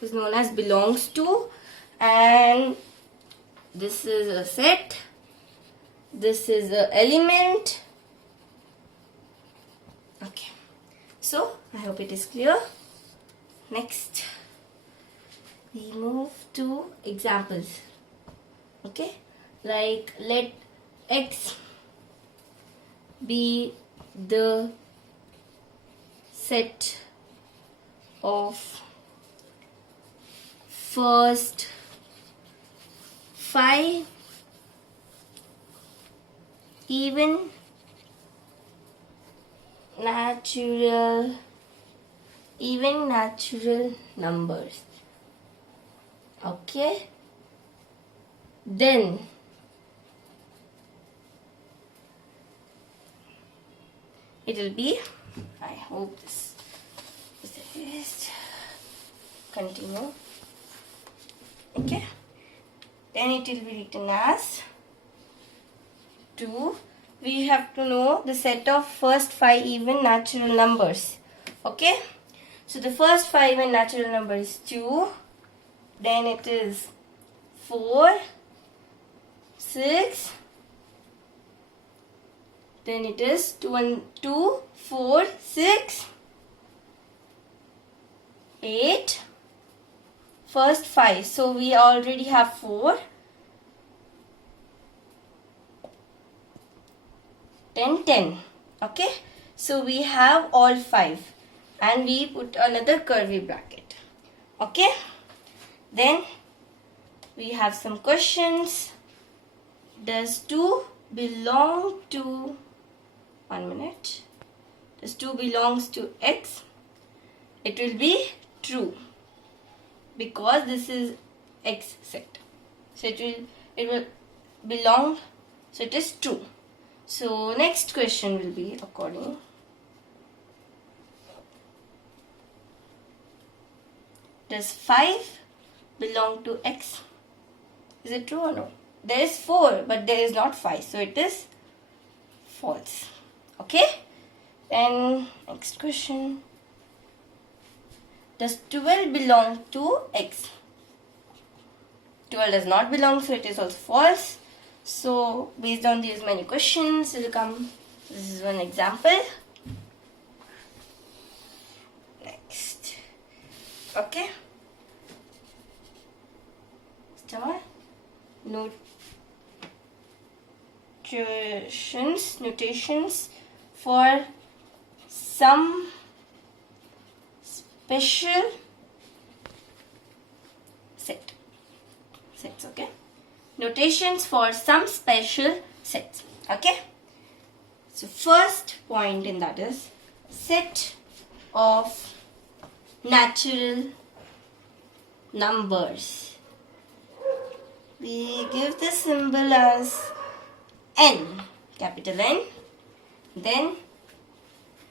is known as belongs to, and this is a set, this is a element. Okay, so I hope it is clear. Next, we move to examples. Okay, like let X be the set of first 5 even natural numbers. Okay, then it will be, I hope this is continue. Okay, then it will be written as 2. We have to know the set of first 5 even natural numbers. Okay, so the first 5 even natural number is 2, then it is 4, 6, then it is 2, 4, 6, 8, first 5. So we already have 4, then 10. Okay, so we have all 5 and we put another curly bracket. Okay, then we have some questions. Does 2 belong to, 1 minute, does 2 belongs to X? It will be true because this is X set, so it will belong, so it is true. So next question will be according, does 5 belong to X? Is it true or no? There is 4 but there is not 5, so it is false. Okay, then next question, does 12 belong to X? 12 does not belong, so it is also false. So based on these many questions will come, this is one example. Next, okay, star notations for some special sets. Okay, notations for some special sets. Okay, so first point in that is set of natural numbers. We give the symbol as N, capital N. Then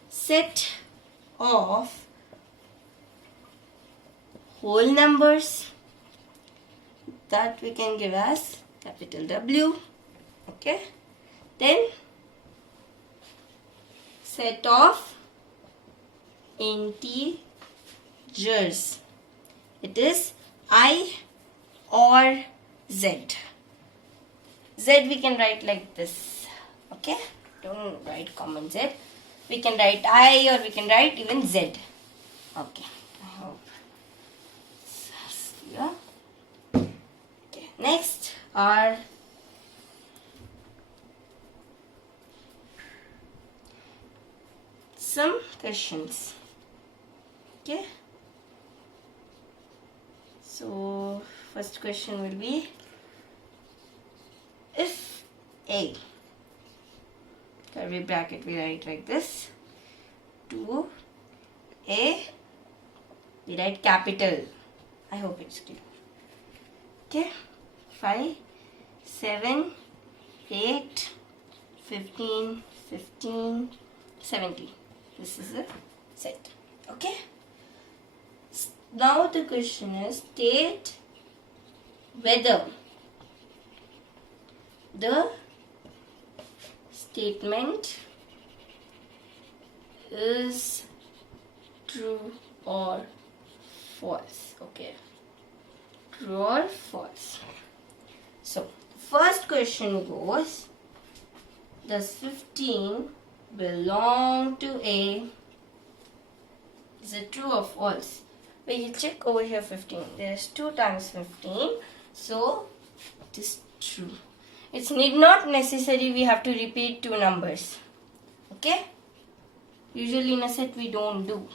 set of whole numbers, that we can give as capital W. Okay, then set of integers, it is I or Z. Z we can write like this. Okay, don't write common Z. We can write I or we can write even Z. Okay, I hope it's clear. Okay, next are some questions. Okay, so first question will be, if A, curly bracket we write like this, 2A, we write capital. I hope it's clear. Okay, 5, 7, 8, 15, 15, 17. This is a set. Okay. Now the question is, state whether the statement is true or false. Okay. True or false? So, first question goes, does 15 belong to A? Is it true or false? We will check over here 15. There's 2 times 15. So, it is true. It's need not necessary we have to repeat 2 numbers. Okay? Usually in a set we don't do.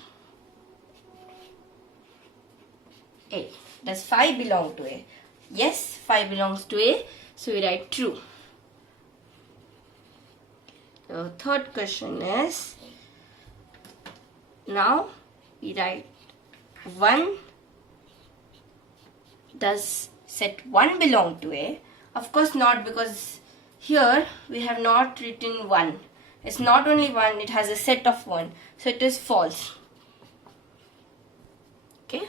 A. Does 5 belong to A? Yes, 5 belongs to A. So we write true. The third question is, now we write 1. Does set 1 belong to A? Of course not, because here we have not written 1. It's not only 1, it has a set of 1. So it is false. Okay.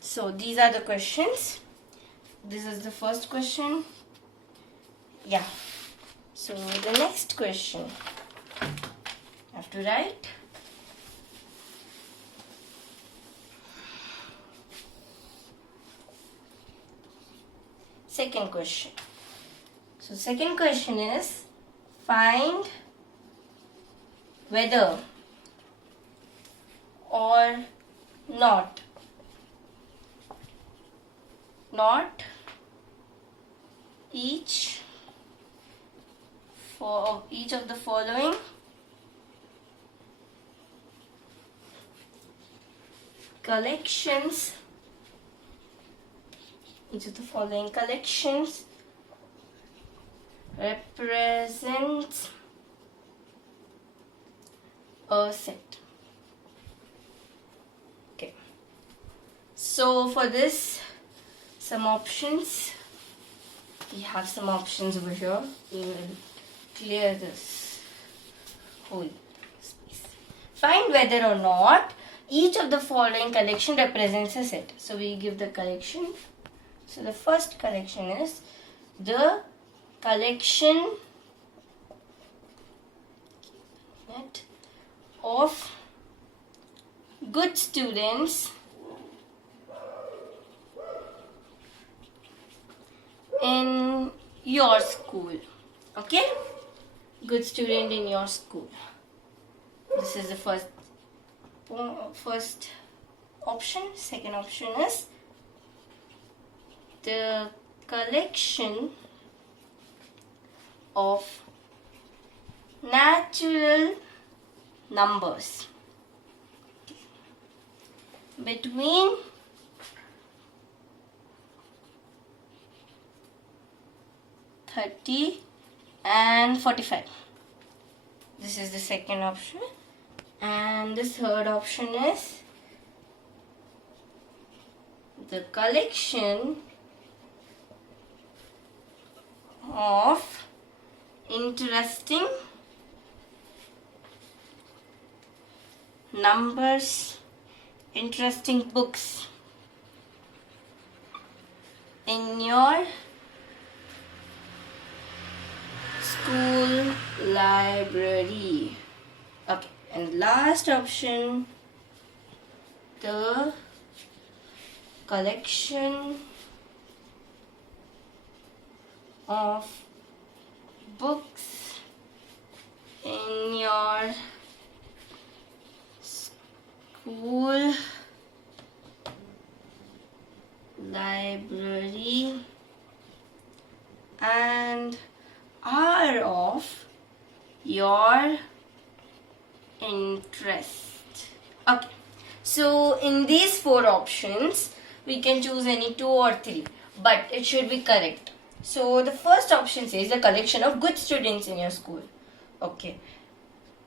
So these are the questions. This is the first question. Yeah. So the next question, I have to write. Second question. So second question is, find whether or not each of the following collections represents a set. Okay. So for this, some options. We have some options over here. We will clear this whole space. Find whether or not each of the following collection represents a set. So we give the collection. So the first collection is the collection of good students in your school. Okay? Good student in your school. This is the first option. Second option is the collection of natural numbers between 30 and 45. This is the second option. And the third option is the collection of interesting numbers, interesting books in your school library. Okay, and last option, the collection of books in your school library and are of your interest. Okay, so in these 4 options we can choose any 2 or 3, but it should be correct. So the first option says the collection of good students in your school. Okay,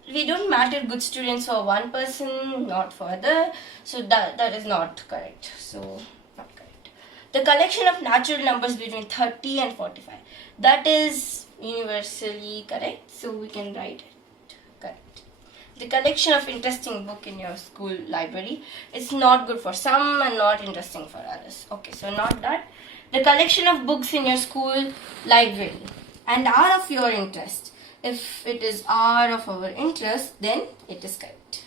we don't matter good students for one person, not for other, so that is not correct. So not correct. The collection of natural numbers between 30 and 45, that is universally correct, so we can write it correct. The collection of interesting book in your school library is not good for some and not interesting for others. Okay, so not that. The collection of books in your school library and are of your interest. If it is R of our interest, then it is correct.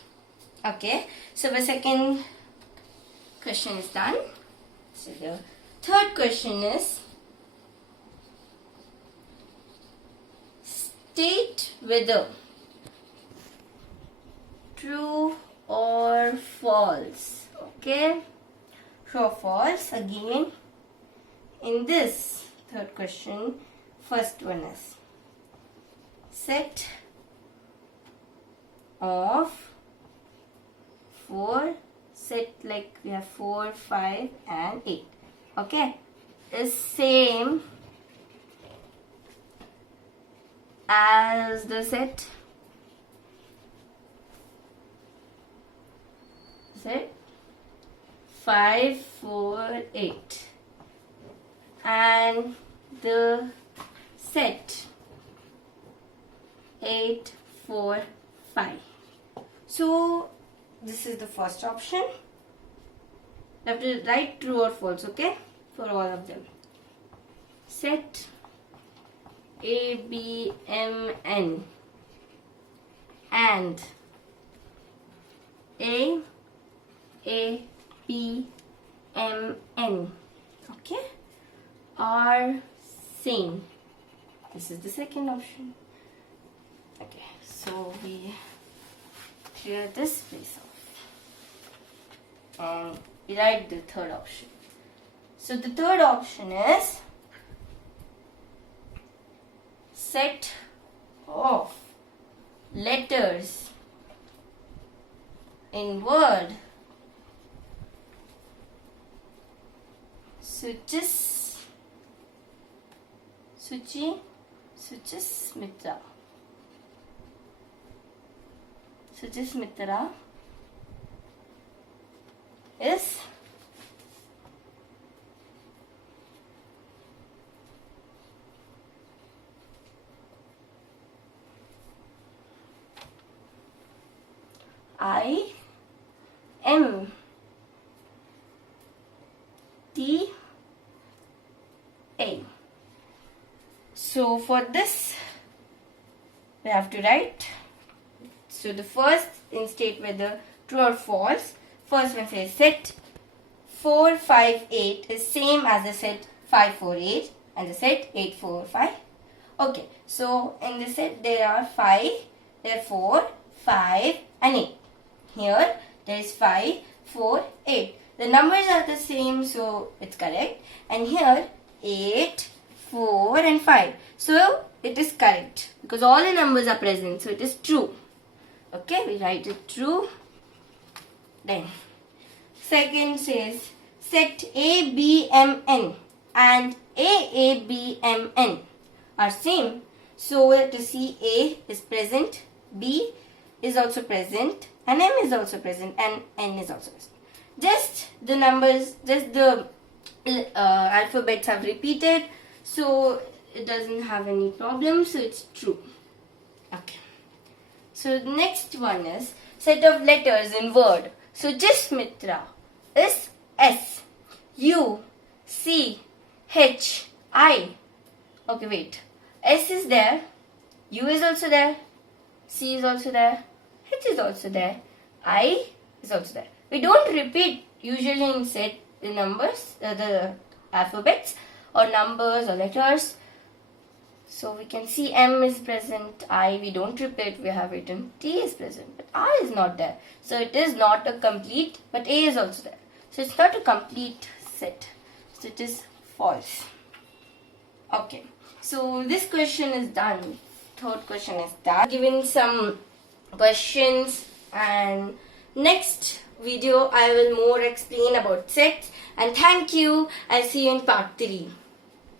Okay, so the second question is done. So the third question is, state whether true or false. Okay, true or false. Again, in this third question, first one is set of 4, set like we have 4, 5 and 8. Okay, is same as the set 5, 4, 8 and the set 8, 4, 5. So this is the first option. You have to write true or false, okay, for all of them. Set A, B, M, N and A, B, M, N, okay, are same. This is the second option. Okay, so we clear this place off. We write the third option. So the third option is set of letters in word Sujismitra is I M T A. So for this we have to write. So the first in state whether true or false. First one says set 4, 5, 8 is same as the set 5, 4, 8 and the set 8, 4, 5. Okay, so in the set there are 5, there are 4, 5 and 8. Here there is 5, 4, 8. The numbers are the same, so it's correct. And here 8, 4 and 5. So it is correct because all the numbers are present. So it is true. Okay, we write it true. Then second says set A, B, M, N and A, B, M, N are same. So to see A is present, B is also present and M is also present and N is also present. Just the numbers, just the alphabets have repeated, so it doesn't have any problem, so it's true. Okay. So the next one is set of letters in word. So Sujismitra is S, U, C, H, I. Okay, wait. S is there, U is also there, C is also there, H is also there, I is also there. We don't repeat usually in set the numbers, the alphabets or numbers or letters. So we can see M is present, I we don't repeat, we have written T is present, but R is not there. So it is not a complete, but A is also there. So it's not a complete set. So it is false. Okay, so this question is done. Third question is done. Given some questions, and next video I will more explain about sets. And thank you. I'll see you in part 3.